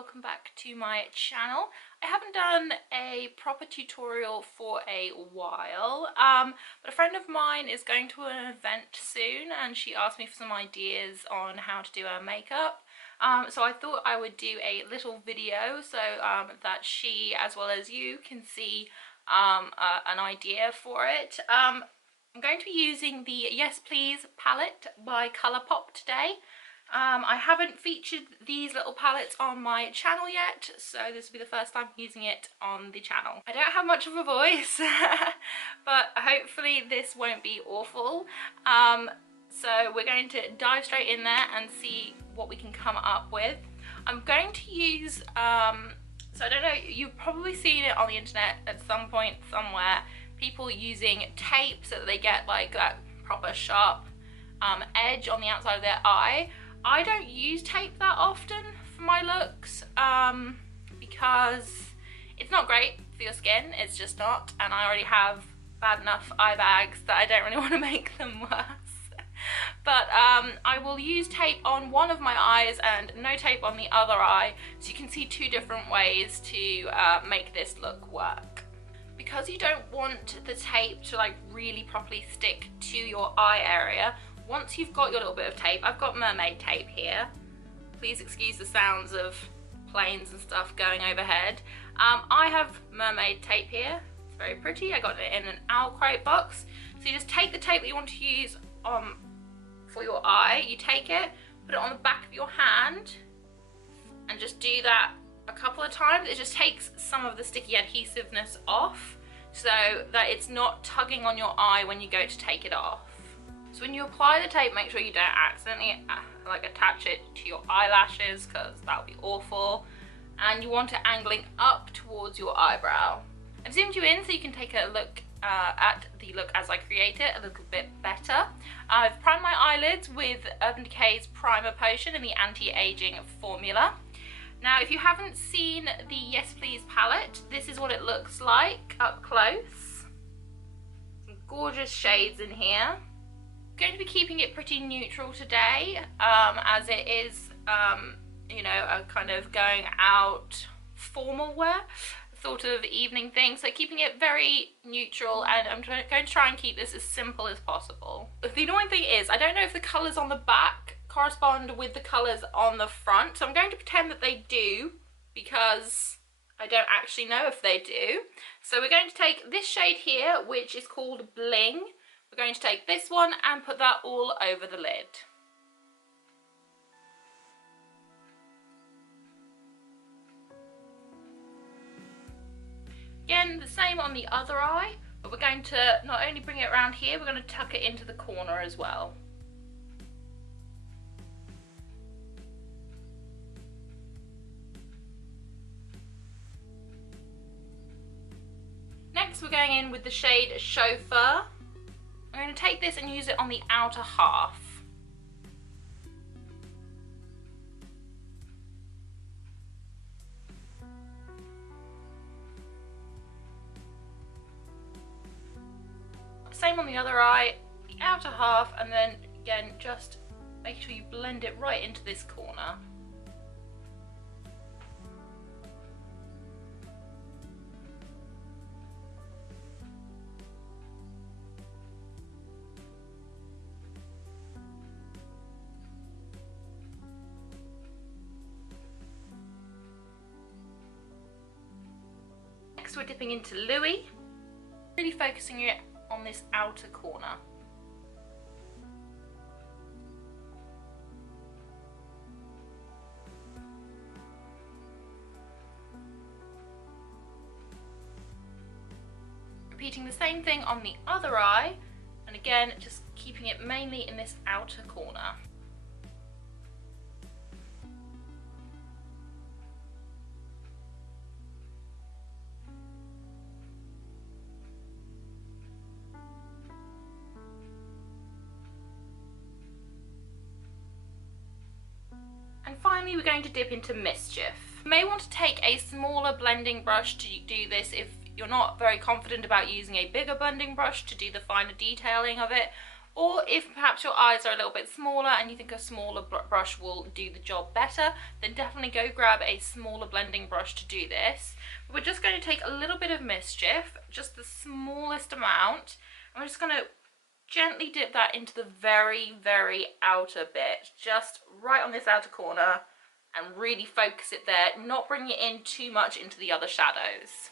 welcome back to my channel. I haven't done a proper tutorial for a while, but a friend of mine is going to an event soon and she asked me for some ideas on how to do her makeup. So I thought I would do a little video so that she, as well as you, can see an idea for it. I'm going to be using the Yes Please palette by Colourpop today. I haven't featured these little palettes on my channel yet, so this will be the first time using it on the channel. I don't have much of a voice, but hopefully this won't be awful. So we're going to dive straight in there and see what we can come up with. I'm going to use, so I don't know, you've probably seen it on the internet at some point somewhere, people using tape so that they get like that proper sharp edge on the outside of their eye. I don't use tape that often for my looks because it's not great for your skin, it's just not, and I already have bad enough eye bags that I don't really want to make them worse. But I will use tape on one of my eyes and no tape on the other eye, so you can see two different ways to make this look work. Because you don't want the tape to like really properly stick to your eye area, once you've got your little bit of tape, I've got mermaid tape here. Please excuse the sounds of planes and stuff going overhead. I have mermaid tape here. It's very pretty. I got it in an owl crate box. So you just take the tape that you want to use for your eye. You take it, put it on the back of your hand, and just do that a couple of times. It just takes some of the sticky adhesiveness off so that it's not tugging on your eye when you go to take it off. So when you apply the tape, make sure you don't accidentally like attach it to your eyelashes, because that would be awful. And you want it angling up towards your eyebrow. I've zoomed you in so you can take a look at the look as I create it a little bit better. I've primed my eyelids with Urban Decay's Primer Potion in the anti-aging formula. Now, if you haven't seen the Yes Please palette, this is what it looks like up close. Some gorgeous shades in here. Going to be keeping it pretty neutral today, as it is you know, a kind of going out formal wear sort of evening thing, so keeping it very neutral, and I'm going to try and keep this as simple as possible. The annoying thing is I don't know if the colours on the back correspond with the colours on the front, so I'm going to pretend that they do because I don't actually know if they do. So we're going to take this shade here, which is called Bling. We're going to take this one and put that all over the lid. Again, the same on the other eye, but we're going to not only bring it around here, we're going to tuck it into the corner as well. Next, we're going in with the shade Chauffeur. I'm going to take this and use it on the outer half. Same on the other eye, the outer half, and then again just make sure you blend it right into this corner. Next we're dipping into Louis, really focusing it on this outer corner. Repeating the same thing on the other eye, and again just keeping it mainly in this outer corner. And finally we're going to dip into Mischief. You may want to take a smaller blending brush to do this if you're not very confident about using a bigger blending brush to do the finer detailing of it, Or if perhaps your eyes are a little bit smaller and you think a smaller brush will do the job better, then definitely go grab a smaller blending brush to do this. But we're just going to take a little bit of Mischief, just the smallest amount, and we're just going to gently dip that into the very, very outer bit, just right on this outer corner, and really focus it there, not bring it in too much into the other shadows.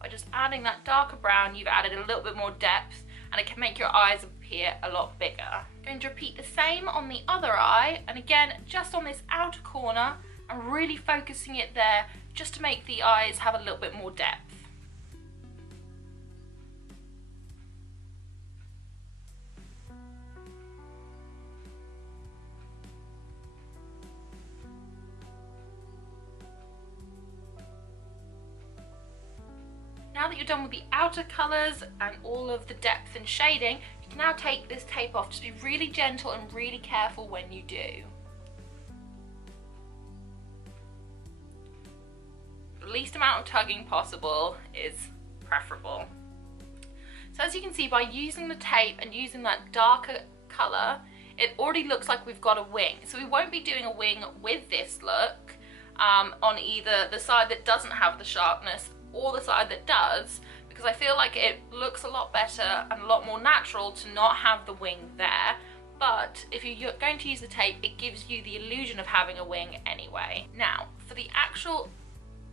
By just adding that darker brown, you've added a little bit more depth, and it can make your eyes appear a lot bigger. I'm going to repeat the same on the other eye, and again, just on this outer corner, and really focusing it there, just to make the eyes have a little bit more depth. Now that you're done with the outer colours and all of the depth and shading, you can now take this tape off. Just be really gentle and really careful when you do. The least amount of tugging possible is preferable. So as you can see, by using the tape and using that darker colour, it already looks like we've got a wing. So we won't be doing a wing with this look on either the side that doesn't have the sharpness or the side that does, because I feel like it looks a lot better and a lot more natural to not have the wing there. But if you're going to use the tape, it gives you the illusion of having a wing anyway. Now, for the actual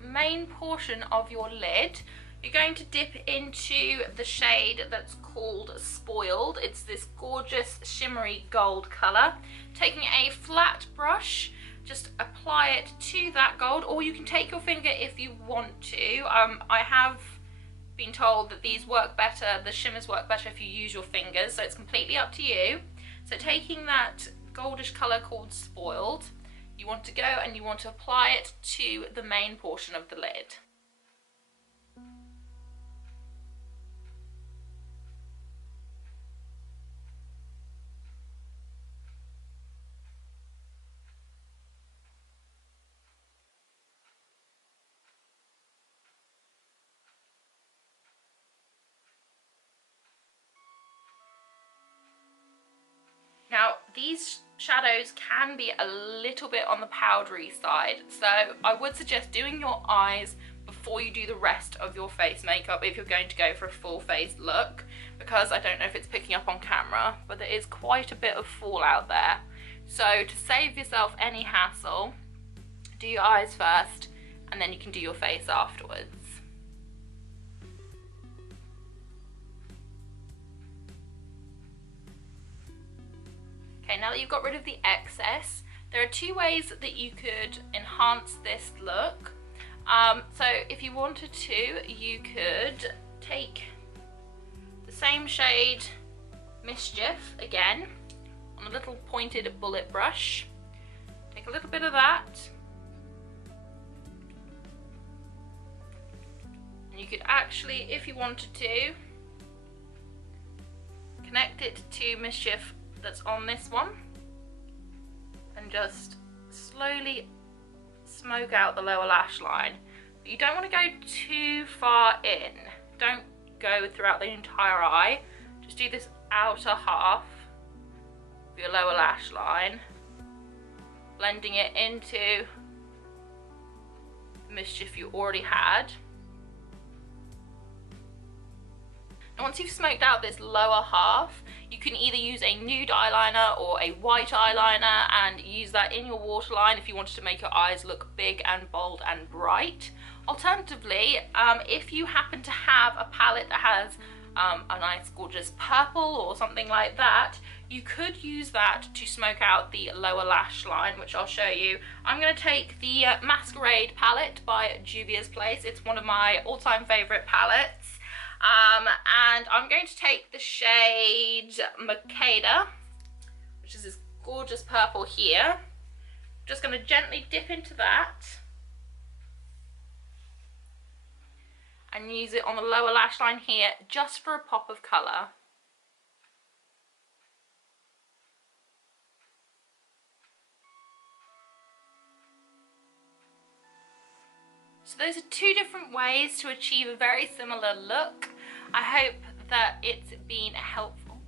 main portion of your lid, you're going to dip into the shade that's called Spoiled. It's this gorgeous shimmery gold colour. Taking a flat brush, just apply it to that gold, or you can take your finger if you want to. I have been told that these work better, the shimmers work better if you use your fingers, so it's completely up to you. So taking that goldish colour called Spoiled, you want to go and you want to apply it to the main portion of the lid. Now, these shadows can be a little bit on the powdery side, so I would suggest doing your eyes before you do the rest of your face makeup if you're going to go for a full face look, because I don't know if it's picking up on camera, but there is quite a bit of fallout there. So to save yourself any hassle, do your eyes first and then you can do your face afterwards. Okay, now that you've got rid of the excess, there are two ways that you could enhance this look. So if you wanted to, you could take the same shade Mischief again on a little pointed bullet brush. Take a little bit of that. And you could actually, if you wanted to, connect it to Mischief that's on this one and just slowly smoke out the lower lash line. But you don't want to go too far in. Don't go throughout the entire eye. Just do this outer half of your lower lash line, blending it into the Mischief you already had. And once you've smoked out this lower half, you can either use a nude eyeliner or a white eyeliner and use that in your waterline if you wanted to make your eyes look big and bold and bright. Alternatively, if you happen to have a palette that has a nice gorgeous purple or something like that, you could use that to smoke out the lower lash line, which I'll show you. I'm going to take the Masquerade palette by Juvia's Place. It's one of my all-time favourite palettes. And I'm going to take the shade Makeda, which is this gorgeous purple here. I'm just going to gently dip into that and use it on the lower lash line here just for a pop of colour. So those are two different ways to achieve a very similar look. I hope that it's been helpful.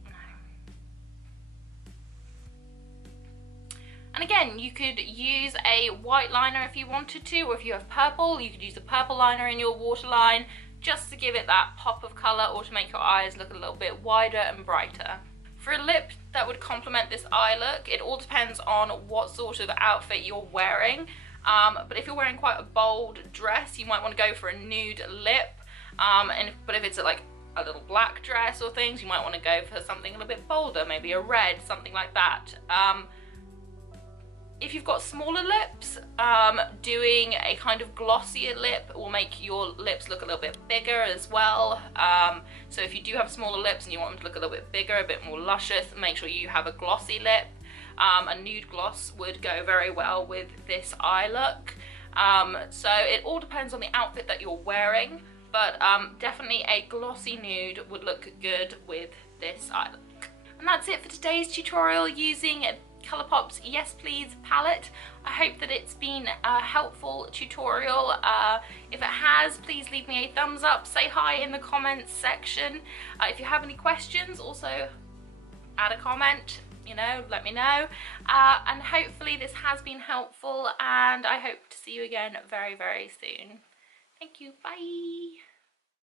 And again, you could use a white liner if you wanted to, or if you have purple, you could use a purple liner in your waterline just to give it that pop of colour or to make your eyes look a little bit wider and brighter. For a lip that would complement this eye look, it all depends on what sort of outfit you're wearing. But if you're wearing quite a bold dress, you might want to go for a nude lip. But if it's like a little black dress or things, you might want to go for something a little bit bolder, maybe a red, something like that. If you've got smaller lips, doing a kind of glossier lip will make your lips look a little bit bigger as well. So if you do have smaller lips and you want them to look a little bit bigger, a bit more luscious, make sure you have a glossy lip. A nude gloss would go very well with this eye look. So it all depends on the outfit that you're wearing, but definitely a glossy nude would look good with this eye look. And that's it for today's tutorial using Colourpop's Yes Please palette. I hope that it's been a helpful tutorial. If it has, please leave me a thumbs up, say hi in the comments section. If you have any questions, also add a comment, you know, let me know. And hopefully this has been helpful, and I hope to see you again very, very soon. Thank you, bye.